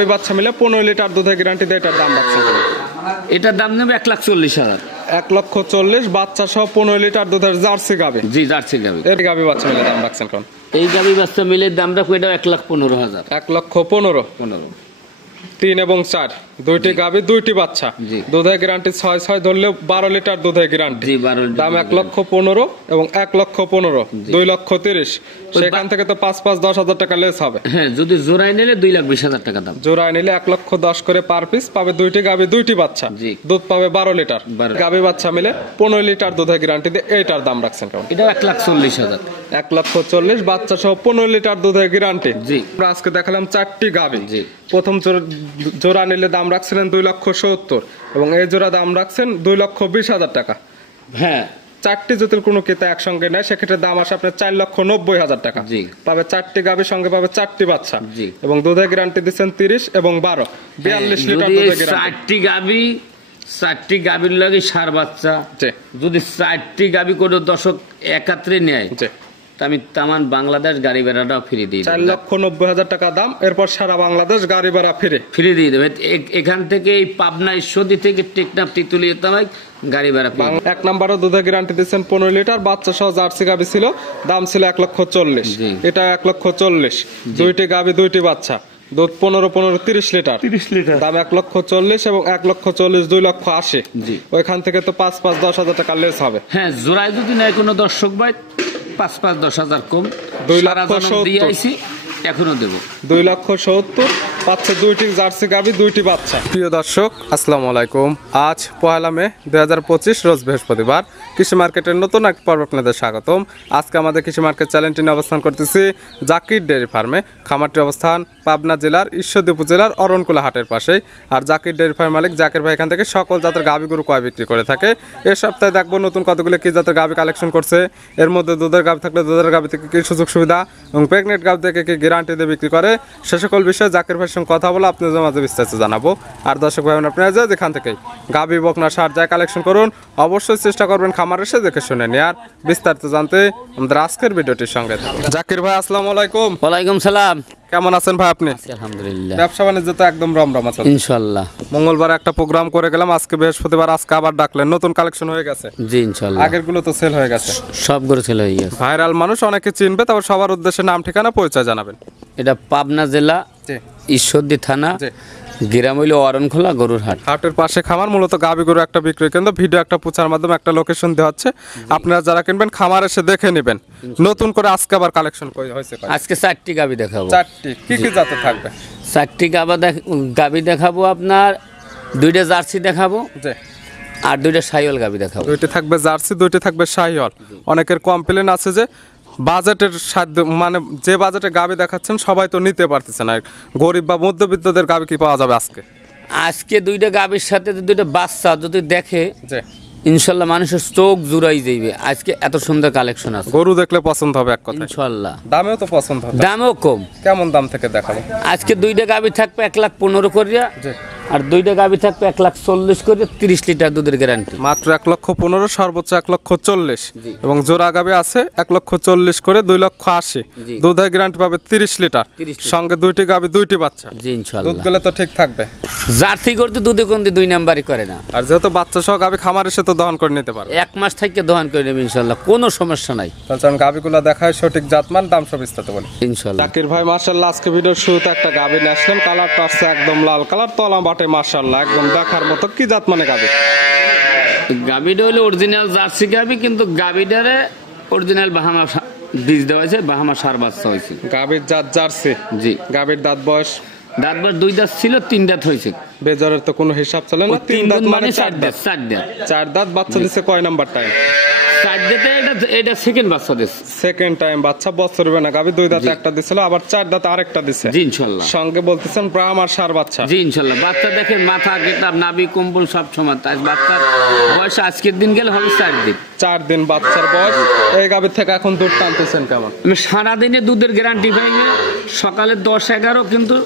গাভী বাচ্চা মিলে 15 লিটার দুধের গ্যারান্টি দিয়ে এটার দাম রাখছেন? এটার দাম নেবে 1,40,000। 1,40,000 বাচ্চা সহ 15 লিটার দুধের জার্সি গাভী। জি, জার্সি গাভী। এর গাভী বাচ্চা মিলে দাম রাখছেন কোন? এই গাভী বাচ্চা মিলে দাম রাখবো এটা 1,15,000। 1,15,000। 3 এবং 4 দুইটি গাভী দুইটি বাচ্চা, দুধের গ্যারান্টি 6 ধরলে 12 লিটার দুধের গ্যারান্টি। দাম 1,15,000 এবং 1,15,000 2,30,000। সেখান থেকে তো 5-10,000 টাকা লেস হবে। হ্যাঁ, যদি জোড়ায় নিলে 2,20,000 টাকা দাম। জোড়ায় নিলে 1,10,000 করে পার পিস পাবে। দুইটি গাভী দুইটি বাচ্চা, দুধ পাবে 12 লিটার। গাভী বাচ্চা মিলে 15 লিটার দুধের গ্যারান্টি দিয়ে এটার দাম রাখছেন কেমন? এটা 1,40,000। 1,40,000 বাচ্চা সহ 15 লিটার দুধের গ্যারান্টি। আমরা আজকে দেখালাম 4টি গাভী। প্রথম জোড়া নিলে দাম রাখছিলেন 2,70,000 এবং এই জোড়া দাম রাখছেন 2,20,000 টাকা। হ্যাঁ, 4টি যদি কোনো ক্রেতা একসঙ্গে নেয় সেক্ষেত্রে দাম আসে আপনার 4,90,000 টাকা। পাবে 4টি গাভীর সঙ্গে পাবে 4টি বাচ্চা এবং দুধের গ্যারান্টি দিচ্ছেন 30 এবং 12 42 লিটার দুধের গ্যারান্টি। 4টি গাভীর লাগে সার বাচ্চা। যদি 4টি গাভী কোনো দর্শক একাত্রে নেয় আমি তামান বাংলাদেশ গাড়ি ভাড়াটাও ফ্রি দিই। 4,90,000 টাকা দাম। এরপর সারা বাংলাদেশ গাড়ি ভাড়া ফ্রি দিয়ে দেবে। এখান থেকে এই পাবনা ঈশ্বরদী থেকে টেকনাফ টিতুলিয়া তামাই গাড়ি ভাড়া। 1 নম্বরও দুধের গ্যারান্টি দিচ্ছেন 15 লিটার বাচ্চা সহ জার্সি গাভী ছিল, দাম ছিল 1,40,000। এটা 1,40,000। দুইটি গাভী দুইটি বাচ্চা, দুধ 15 30 লিটার। দাম 1,40,000 এবং 1,40,000 2,80,000। ওইখান থেকে তো 5-10,000 টাকা লেস হবে। হ্যাঁ, জোড়ায় যদি নেয় কোনো দর্শক ভাই 5-10,000 কম। 2,70,000 এখনো দেবো। 2,70,000 পাচ্ছে দুইটি জার্সি গাভী দুইটি বাচ্চা। প্রিয় দর্শক আসসালামু আলাইকুম। আজ 1 মে 2025 রোজ বৃহস্পতিবার। কৃষি মার্কেটের নতুন এক পর্ব আপনাদের স্বাগতম। আজকে আমাদের কৃষি মার্কেট চ্যানেলটি নিয়ে অবস্থান করতেছি জাকির ডেয়ারি ফার্মে। খামারটির অবস্থান পাবনা জেলার ঈশ্বরদী উপজেলার অরণকুলা হাটের পাশেই। আর জাকির ডেয়ারি ফার্ম মালিক জাকির ভাই এখান থেকে সকল জাতের গাভী গরু ক্রয় বিক্রি করে থাকে। এ সপ্তাহে দেখবো নতুন কতগুলো কি জাতের গাভী কালেকশন করছে। এর মধ্যে দুধের গাভী থাকলে দুধের গাভী থেকে কি সুযোগ সুবিধা এবং প্রেগনেন্ট গাভী থেকে কি গ্যারান্টি দিয়ে বিক্রি করে সে সকল বিষয়ে জাকির ভাইয়ের সঙ্গে কথা বলে আপনাদের মাঝে বিস্তারিত জানাবো। আর দর্শক ভাই আপনারা যেখান থেকেই গাভী বকনা সার যায় কালেকশন করুন, অবশ্যই চেষ্টা করবেন খামার এসে দেখে শুনে নেয়ার। বিস্তারিত জানতে আমাদের আজকের ভিডিওটির সঙ্গে জাকির ভাই আসসালামু আলাইকুম। ওয়ালাইকুম সালাম। কেমন আছেন ভাই আপনি? আলহামদুলিল্লাহ। ব্যবসা বাণিজ্য তো একদম রমরম আছে ইনশাআল্লাহ। মঙ্গলবার একটা প্রোগ্রাম করে গেলাম, আজকে বৃহস্পতিবার, আজকে আবার ডাকলেন, নতুন কালেকশন হয়ে গেছে? জি ইনশাআল্লাহ। আগের গুলো তো সেল হয়ে গেছে, সবগুলো সেল হয়ে গেছে। ভাইরাল মানুষ অনেকে চিনবে, তবে সবার উদ্দেশ্যে নাম ঠিকানা পরিচয় জানাবেন। এটা পাবনা জেলা ঈশ্বরদী থানা, গ্রাম হইল অরণখোলা গরুর হাট। হাটের পাশে খামার, মূলত গাভী গরু একটা বিক্রয় কেন্দ্র। ভিডিও একটা প্রচার মাধ্যমে একটা লোকেশন দেওয়া হচ্ছে, আপনারা যারা কিনবেন খামার এসে দেখে নেবেন। নতুন করে আজকে আবার কালেকশন হয়েছে, আজকে 4টি গাভী দেখাবো। 4টি কি কি জাতের থাকবে? 4টি গাভী দেখাবো, আপনার 2টা জার্সি দেখাবো আর 2টা শাহিওয়াল গাভী দেখাবো। 2টি থাকবে জার্সি, 2টি থাকবে শাহিওয়াল। অনেকের কমপ্লেন আছে যে বাজেটের সাধ্য, মানে যে বাজেটে গাভী দেখাচ্ছেন সবাই তো নিতে পারতেছে না। গরিব বা মধ্যবিত্তদের গাভী কি পাওয়া যাবে আজকে? আজকে 2টা গাভীর সাথে 2টা বাচ্চা যদি দেখে ইনশাআল্লাহ মানুষের চোখ জুড়াই যাইবে। আজকে এত সুন্দর কালেকশন আছে, গরু দেখলে পছন্দ হবে এক কথা ইনশাআল্লাহ। দামেও তো পছন্দ হবে, দামও কম। কেমন দাম থেকে দেখাবো? আজকে 2টা গাভী থাকবে 1,15,000 করিয়া, আর 2টা গাভী থাকবে 1,40,000 করে, 30 লিটার দুধের গ্যারান্টি। মাত্র 1,15,000, সর্বোচ্চ 1,40,000 এবং জোড়া গাভী আছে 1,40,000 করে, 2,80,000 দুধের গ্যারান্টি পাবে 30 লিটার। সঙ্গে 2টি গাভী 2টি বাচ্চা। জি ইনশাআল্লাহ। দুধ গেলে তো ঠিক থাকবে। জার্সি করতে দুধে কোন 2 নাম্বারই করে না। আর যেহেতু বাচ্চা সহ গাভী খামার এসে তো দহন করে নিতে পারে, 1 মাস থেকে দহন করে নেবে ইনশাআল্লাহ, কোনো সমস্যা নাই। তাহলে গাভীগুলো দেখায় সঠিক জাতমান, দাম সব বিস্তারিত বলি ইনশাআল্লাহ। জাকির ভাই মাশাআল্লাহ আজকে ভিডিওর শুরুতে একটা গাভী নিয়ে আসলেন, কালারটা আছে একদম লাল কালার, তলা বাটে মাশাআল্লাহ একদম দেখার মতো। কি জাত মানে গাভী? গাভীটা হলো অরিজিনাল জার্সি গাভী, কিন্তু গাভীটারে অরিজিনাল বাহামা বীজ দেওয়া হয়েছে, বাহামা সার বাচ্চা হয়েছে। গাভীর জাত জার্সি। জি। গাভীর দাঁত বয়স? দাঁত বয়স 2 দাঁত ছিল, 3 দাঁত হয়েছে। বেজারের তো কোনো হিসাব চলে না। 3 দাঁত মানে 4 দাঁত। 4 দাঁত। বাচ্চা দিছে কয় নাম্বার টাইম? 4 দাঁতে এটা সেকেন্ড বাচ্চা দিছে। সেকেন্ড টাইম বাচ্চা, বছর হবে না গাভী। 2 দাঁতে একটা দিছিল, আবার 4 দাঁতে আরেকটা দিছে। জি ইনশাআল্লাহ। সঙ্গে বলতেছেন ব্রাহ্মার সার বাচ্চা। জি ইনশাআল্লাহ। বাচ্চা দেখেন মাথা, গেটআপ, নাভি, কম্বল সব সমান। তাই বাচ্চার বয়স আজকের দিন গেলে হবে 4 দিন। 4 দিন বাচ্চার বয়স। এই গাভীর থেকে এখন দুধ টানতেছেন কেমন? আমি সারাদিনে দুধের গ্যারান্টি পাই, সকালে 10-11 কিন্তু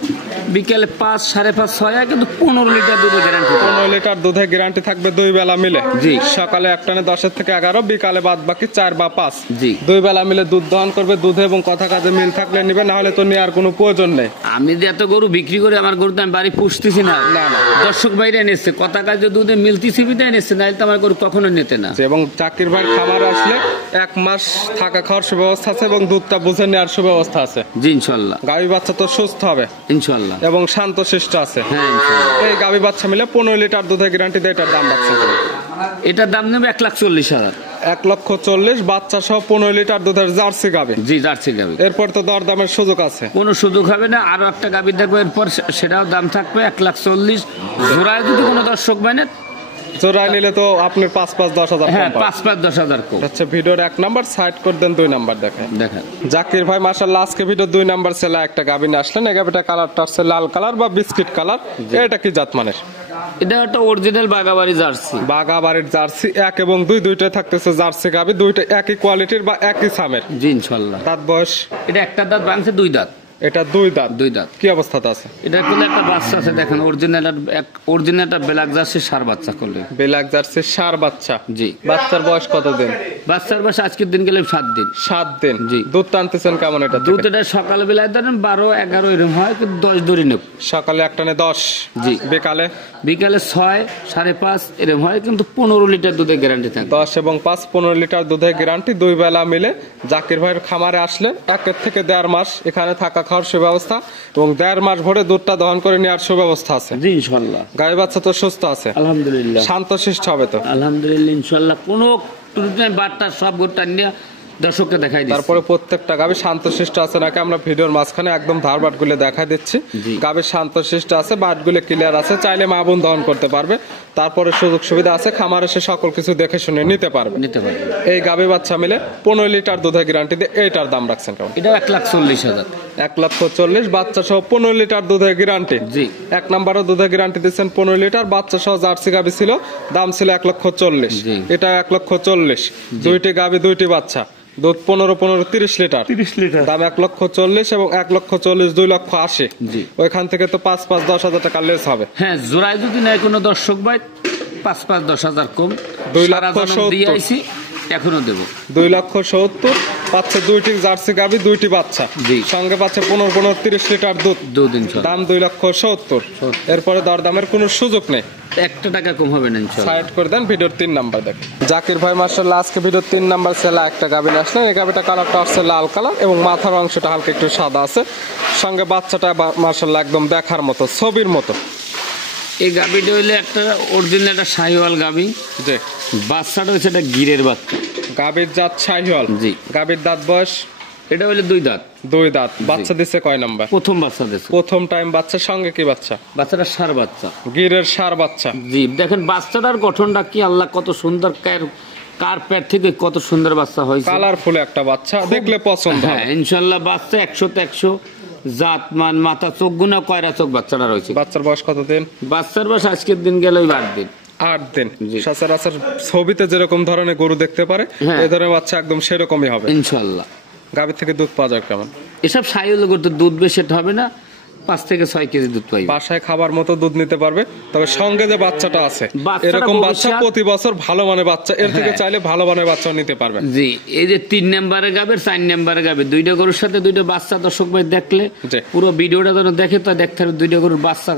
বিকেলে 5, 5.5, 6 কিন্তু 15 লিটার দুধের গ্যারান্টি। 15 লিটার দুধের গ্যারান্টি থাকবে 2 বেলা মিলে। জি। সকালে এক টানে 10 থেকে 11, বিকালে বাদ বাকি 4 বা 5। জি। 2 বেলা মিলে দুধ দহন করবে। দুধে এবং কথা কাজে মিল থাকলে নিবে, না হলে তো নেওয়ার কোনো প্রয়োজন নেই। আমি যে এত গরু বিক্রি করে আমার গরু তো আমি বাড়ি পুষতেছি না, দর্শক বাইরে এনেছে, কথা কাজে দুধে মিলতেছি বিদায় এনেছে, নাহলে তো আমার গরু কখনো নিতে না। এবং চাকির ভাই খামারে আসলে 1 মাস থাকা খাওয়ার সুব্যবস্থা আছে এবং দুধটা বুঝে নেওয়ার সুব্যবস্থা আছে। জি ইনশাল্লাহ। গাভী বাচ্চা তো সুস্থ হবে ইনশাল্লাহ এবং শান্তশিষ্ট আছে। হ্যাঁ ইনশাল্লাহ। এই গাভী বাচ্চা মিলে 15 লিটার দুধের গ্যারান্টি দিয়ে এটার দাম রাখছে এটার দাম নেবে 1,40,000। 1,40,000 বাচ্চা সহ 15 লিটার দুধের জার্সি গাভী। জি জার্সি গাভী। এরপর তো দরদামের সুযোগ আছে। কোনো সুযোগ হবে না, আরো একটা গাভী দেখবো এরপর, সেটাও দাম থাকবে 1,40,000। জোড়ায় যদি কোনো দর্শক মানে জোড়ায় নিলে তো আপনি 5-10 হ্যাঁ হাজার 5-10 কম। আচ্ছা, ভিডিওর 1 নাম্বার সাইড করে দেন, 2 নাম্বার দেখেন। জাকির ভাই মাশাআল্লাহ আজকে ভিডিও 2 নাম্বার ছেলে একটা গাভী নিয়ে আসলেন। এই গাভীটা কালারটা আছে লাল কালার বা বিস্কিট কালার। এটা কি জাত মানের? এটা একটা অরিজিনাল বাগাবাড়ি জার্সি। বাগাবাড়ির জার্সি 1 এবং 2 দুইটাই থাকতেছে জার্সি গাভী, দুইটা একই কোয়ালিটির বা একই সামের। জি ইনশাআল্লাহ। দাঁত বয়স? এটা একটা দাঁত ভাঙছে, 2 দাঁত। এটা 2 দাঁত। 2 দাঁত। কি অবস্থাতে আছে? এটা কোলে একটা বাচ্চা আছে, দেখেন অরিজিনাল একটা ব্ল্যাক জার্সি সার বাচ্চা কোলে। ব্ল্যাক জার্সি সার বাচ্চা। জি। বাচ্চার বয়স কত দিন? বাচ্চার বয়স আজকের দিন গেলে 7 দিন। 7 দিন। জি। দুধ টানতেছেন কেমন এটা? দুধ এটা সকাল বেলায় ধরেন 12-11 এরকম হয়, কিন্তু 10 ধরে নেব। সকালে এক টানে 10। জি। বিকালে 6, 5.5 এরকম হয়, কিন্তু 15 লিটার দুধের গ্যারান্টি থাকে। 10 এবং 5 15 লিটার দুধের গ্যারান্টি। 2 বেলা মিলে জাকির ভাইয়ের খামারে আসলে 1 থেকে 1.5 মাস এখানে থাকা খাওয়ার সুব্যবস্থা এবং 1.5 মাস ভরে দুধটা দহন করে নেওয়ার সুব্যবস্থা আছে। জি ইনশাআল্লাহ। গায়ে বাচ্চা তো সুস্থ আছে আলহামদুলিল্লাহ। শান্তশিষ্ট হবে তো? আলহামদুলিল্লাহ ইনশাআল্লাহ। কোনো ত্রুটি বার্তা সব গোটা নিয়ে দর্শককে দেখাই দিচ্ছি। তারপরে প্রত্যেকটা গাভী শান্তশিষ্ট আছে নাকি আমরা ভিডিওর মাঝখানে একদম ধারবাট গুলো দেখাই দিচ্ছি। গাভী শান্তশিষ্ট আছে, বাট গুলো ক্লিয়ার আছে, চাইলে মা বোন দহন করতে পারবে। তারপরে সুযোগ সুবিধা আছে, খামারে এসে সকল কিছু দেখে শুনে নিতে পারবে। এই গাভী বাচ্চা মিলে 15 লিটার দুধের গ্যারান্টি দিয়ে এইটার দাম রাখছেন কেমন? এটা 1,40,000। 1,40,000 বাচ্চা সহ 15 লিটার দুধের গ্যারান্টি। জি। 1 নাম্বারও দুধের গ্যারান্টি দিচ্ছেন 15 লিটার। বাচ্চা সহ জার্সি গাভী ছিল, দাম ছিল 1,40,000। এটা 1,40,000। দুইটি গাভী, দুইটি বাচ্চা, দুধ 15 30 লিটার। দাম 1,40,000 এবং 1,40,000 2,80,000। ওইখান থেকে তো 5-10 হাজার টাকা লেস হবে। হ্যাঁ, জোড়ায় যদি নেয় কোনো দর্শক ভাই 5-10 হাজার কম। 2,70,000 এখনো দেব। 2,70,000 পাচ্ছে দুইটি জার্সি গাভী, দুইটি বাচ্চা, সঙ্গে পাচ্ছে 15 30 লিটার দুধ। দাম 2,70,000। এরপরে দরদামের কোনো সুযোগ নেই, 1 টাকা কম হবে না ইনশাআল্লাহ। সাইড করে দেন, ভিডিওর 3 নাম্বার দেখেন। জাকির ভাই মাশাআল্লাহ আজকে ভিডিওর 3 নাম্বার ছেলে একটা গাভী নিয়ে আসলেন। এই গাভীটা কালারটা আছে লাল কালার এবং মাথার অংশটা হালকা একটু সাদা আছে, সঙ্গে বাচ্চাটা মাশাআল্লাহ একদম দেখার মতো, ছবির মতো। এই গাভীটা হইলে একটা অরিজিনাল একটা শাহিওয়াল গাভী। জি। বাচ্চাটা হচ্ছে একটা গিরের বাচ্চা। গাভীর জাত শাহিওয়াল। জি। গাভীর দাঁত বয়স? এটা হইলে 2 দাঁত। 2 দাঁত। বাচ্চা দিছে কয় নাম্বার? প্রথম বাচ্চা দিছে। প্রথম টাইম বাচ্চা। সঙ্গে কি বাচ্চা? বাচ্চাটা সার বাচ্চা, গিরের সার বাচ্চা। জি। দেখেন বাচ্চাটার গঠনটা কি, আল্লাহ কত সুন্দর, কার পেট থেকে কত সুন্দর বাচ্চা হয়েছে। কালারফুল একটা বাচ্চা, দেখলে পছন্দ হবে। হ্যাঁ ইনশাআল্লাহ। বাচ্চা 100-100 জাত মান, মাথা চোখ গুনা কয়রা চোখ বাচ্চাটা রয়েছে। বাচ্চার বয়স কত দিন? বাচ্চার বয়স আজকের দিন গেল 8 দিন। 8 দিন। সচরাচর ছবিতে যেরকম ধরনের গরু দেখতে পারে এই ধরনের বাচ্চা একদম সেরকমই হবে ইনশাআল্লাহ। গাভীর থেকে দুধ পাওয়া যায় কেমন? এসব সাইল করতে দুধ বেশি হবে না, 5 থেকে 6 কেজি দুধ পাই। বাসায় খাবার মতো দুধ নিতে পারবে। তবে সঙ্গে যে বাচ্চাটা আছে, এরকম বাচ্চা প্রতি বছর ভালো মানের বাচ্চা, এর থেকে চাইলে ভালো মানের বাচ্চা নিতে পারবে। জি। এই যে 3 নম্বরে গাবে, 4 নম্বরে গাবে, 2টা গরুর সাথে 2টা বাচ্চা দর্শক ভাই দেখলে পুরো ভিডিওটা যেন দেখে তো দেখতে হবে 2টা গরুর বাচ্চা।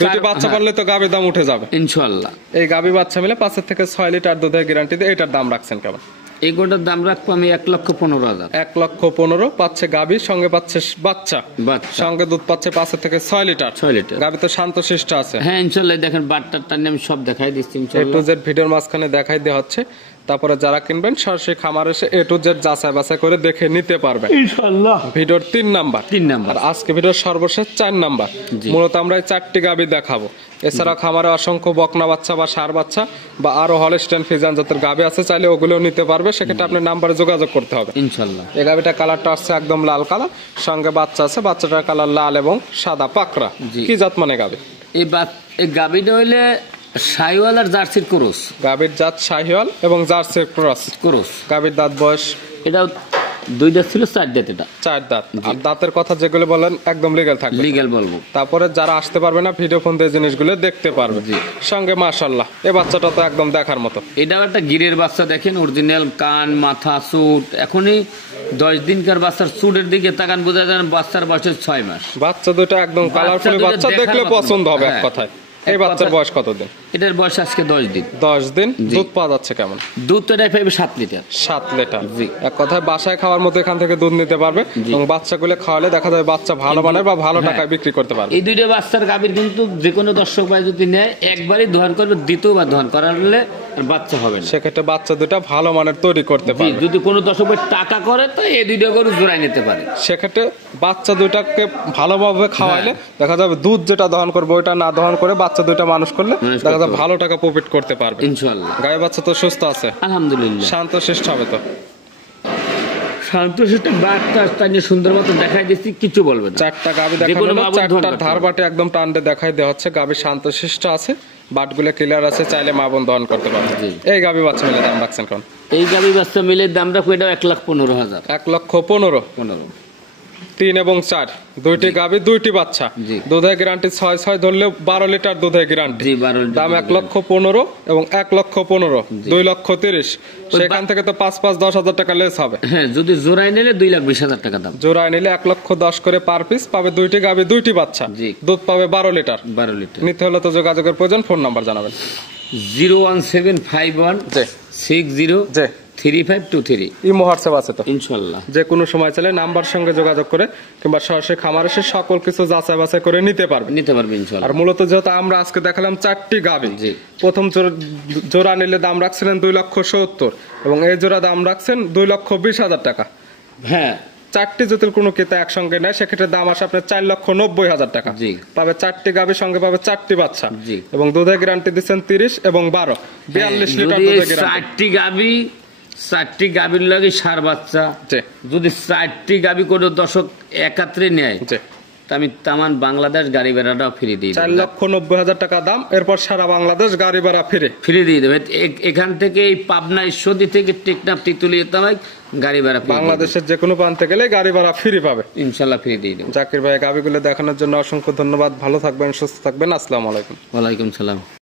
2টি বাচ্চা পারলে তো গাভীর দাম উঠে যাবে ইনশাআল্লাহ। এই গাভী বাচ্চা মিলে 5 থেকে 6 লিটার দুধের গ্যারান্টি দিয়ে এটার দাম রাখছেন কেমন? এই গরুটার দাম রাখবো আমি 1,15,000। 1,15,000 পাচ্ছে গাভী, সঙ্গে পাচ্ছে বাচ্চা, সঙ্গে দুধ পাচ্ছে 5 থেকে 6 লিটার। গাভী তো শান্তশিষ্ট আছে। হ্যাঁ ইনশাআল্লাহ। দেখেন বাটটারটা আমি সব দেখাই দিচ্ছি ইনশাআল্লাহ। A to Z ভিডিওর মাঝখানে দেখাই দেওয়া হচ্ছে। তারপরে যারা কিনবেন সরাসরি খামার এসে A to Z যাচাই বাছাই করে দেখে নিতে পারবেন ইনশাআল্লাহ। ভিডিওর 3 নাম্বার। আর আজকে ভিডিওর সর্বশেষ 4 নাম্বার। মূলত আমরা এই 4টি গাভী দেখাবো। এছাড়া খামারে অসংখ্য বকনা বাচ্চা বা সার বাচ্চা বা আরো হলস্টাইন ফ্রিজিয়ান জাতের গাভী আছে, চাইলে ওগুলো নিতে পারবে। সেক্ষেত্রে আপনার নাম্বারে যোগাযোগ করতে হবে ইনশাআল্লাহ। এই গাভীটা কালারটা আসছে একদম লাল কালার, সঙ্গে বাচ্চা আছে, বাচ্চাটার কালার লাল এবং সাদা পাকড়া। কি জাত মানে গাভী? এই গাভীটা হইলে শাহিওয়াল আর জার্সির ক্রস। গাভীর জাত শাহিওয়াল এবং জার্সির ক্রস। গাভীর দাঁত বয়স এটাও 2 দাঁত ছিল, 4 দাঁত এটা। 4 দাঁত। আর দাঁতের কথা যেগুলো বলেন একদম লিগ্যাল থাকবে। লিগ্যাল বলবো। তারপরে যারা আসতে পারবে না ভিডিও ফোন দিয়ে জিনিসগুলো দেখতে পারবে। সঙ্গে মাশাআল্লাহ এই বাচ্চাটা তো একদম দেখার মতো। এটাও একটা গিরের বাচ্চা, দেখেন অরিজিনাল কান, মাথা, চুট। এখনই 10 দিনকার বাচ্চার চুটের দিকে তাকান, বোঝা যায় বাচ্চার বয়স 6 মাস। বাচ্চা দুটো একদম কালারফুল বাচ্চা, দেখলে পছন্দ হবে এক কথায়। এই বাচ্চার বয়স কতদিন? এটার বয়স আজকে 10 দিন। 10 দিন। দুধ পাওয়া যাচ্ছে কেমন? দুধ তো এটাই পাবে 7 লিটার। 7 লিটার। এক কথায় বাসায় খাওয়ার মতো এখান থেকে দুধ নিতে পারবে এবং বাচ্চাগুলো খাওয়ালে দেখা যায় বাচ্চা ভালো মানের বা ভালো টাকায় বিক্রি করতে পারবে। এই দুইটা বাচ্চার গাভীর কিন্তু যে কোনো দর্শক ভাই যদি নেয় একবারই দহন করবে, দ্বিতীয়বার দহন করালে আর বাচ্চা হবে না। সেক্ষেত্রে বাচ্চা দুটো ভালো মানের তৈরি করতে পারবে। যদি কোনো দর্শক ভাই টাকা করে তো এই দুইটা গরু জোড়াই নিতে পারে। সেক্ষেত্রে বাচ্চা দুটাকে ভালোভাবে খাওয়াইলে দেখা যাবে দুধ যেটা দহন করবে ওইটা না দহন করে বাচ্চা দুইটা মানুষ করলে দেখা যাবে ভালো টাকা প্রফিট করতে পারবে ইনশাআল্লাহ। গায়ে বাচ্চা তো সুস্থ আছে আলহামদুলিল্লাহ, শান্তশিষ্ট হবে তো। শান্তশিষ্ট বাচ্চা নিয়ে সুন্দর মতো দেখাই দিচ্ছি, কিছু বলবে না। 4টা গাভী দেখানো হলো, 4টা ধারবাটে একদম টান্ডে দেখাই দেওয়া হচ্ছে। গাভী শান্তশিষ্ট আছে, বাটগুলো ক্লিয়ার আছে, চাইলে মা বোন দহন করতে পারবে। এই গাভী বাচ্চা মিলে দাম রাখছেন কোন? এই গাভী বাচ্চা মিলে দাম রাখবো এটা 1,15,000। 1,15,000। 3 এবং 4 দুইটি গাভী, দুইটি বাচ্চা। দুধের গ্যারান্টি 6 ধরলে 12 লিটার দুধের গ্যারান্টি। দাম 1,15,000 এবং 1,15,000 2,30,000। সেখান থেকে তো 5,10,000 টাকা লেস হবে। হ্যাঁ, যদি জোড়াই নিলে 2,20,000 টাকা দাম। জোড়াই নিলে 1,10,000 করে পার পিস পাবে। দুইটি গাভী, দুইটি বাচ্চা, দুধ পাবে 12 লিটার। নিতে হলে তো যোগাযোগের প্রয়োজন। ফোন নাম্বার জানাবেন। 01751 60 3523। ইমো হোয়াটসঅ্যাপ আছে তো ইনশাআল্লাহ। যে কোনো সময় চাইলে নাম্বার সঙ্গে যোগাযোগ করে কিংবা সরাসরি খামার এসে সকল কিছু যাচাই বাছাই করে নিতে পারবে ইনশাআল্লাহ। আর মূলত যেহেতু আমরা আজকে দেখালাম 4টি গাভী, প্রথম জোড়া নিলে দাম রাখছিলেন 2,70,000 এবং এই জোড়া দাম রাখছেন 2,20,000 টাকা। হ্যাঁ, 4টি যদি কোনো ক্রেতা একসঙ্গে নেয় সেক্ষেত্রে দাম আসে আপনার 4,90,000 টাকা। পাবে 4টি গাভীর সঙ্গে পাবে 4টি বাচ্চা এবং দুধের গ্যারান্টি দিচ্ছেন 30 এবং 12 42 লিটার দুধের গ্যারান্টি। 4টি গাভীর লাগে সার বাচ্চা। যদি 4টি গাভী কোনো দর্শক একাত্রে নেয় আমি তামান বাংলাদেশ গাড়ি ভাড়াটাও ফ্রি দিই। 4,90,000 টাকা দাম। এরপর সারা বাংলাদেশ গাড়ি ভাড়া ফ্রি দিয়ে দেবে। এখান থেকে এই পাবনা ঈশ্বরদী থেকে টেকনাফ টিতুলিয়া গাড়ি ভাড়া বাংলাদেশের যে কোনো প্রান্তে গেলে গাড়ি ভাড়া ফ্রি পাবে ইনশাআল্লাহ। ফ্রি দিয়ে দেবে। জাকির ভাই গাভীগুলো দেখানোর জন্য অসংখ্য ধন্যবাদ। ভালো থাকবেন, সুস্থ থাকবেন। আসসালামু আলাইকুম। ওয়ালাইকুম সালাম।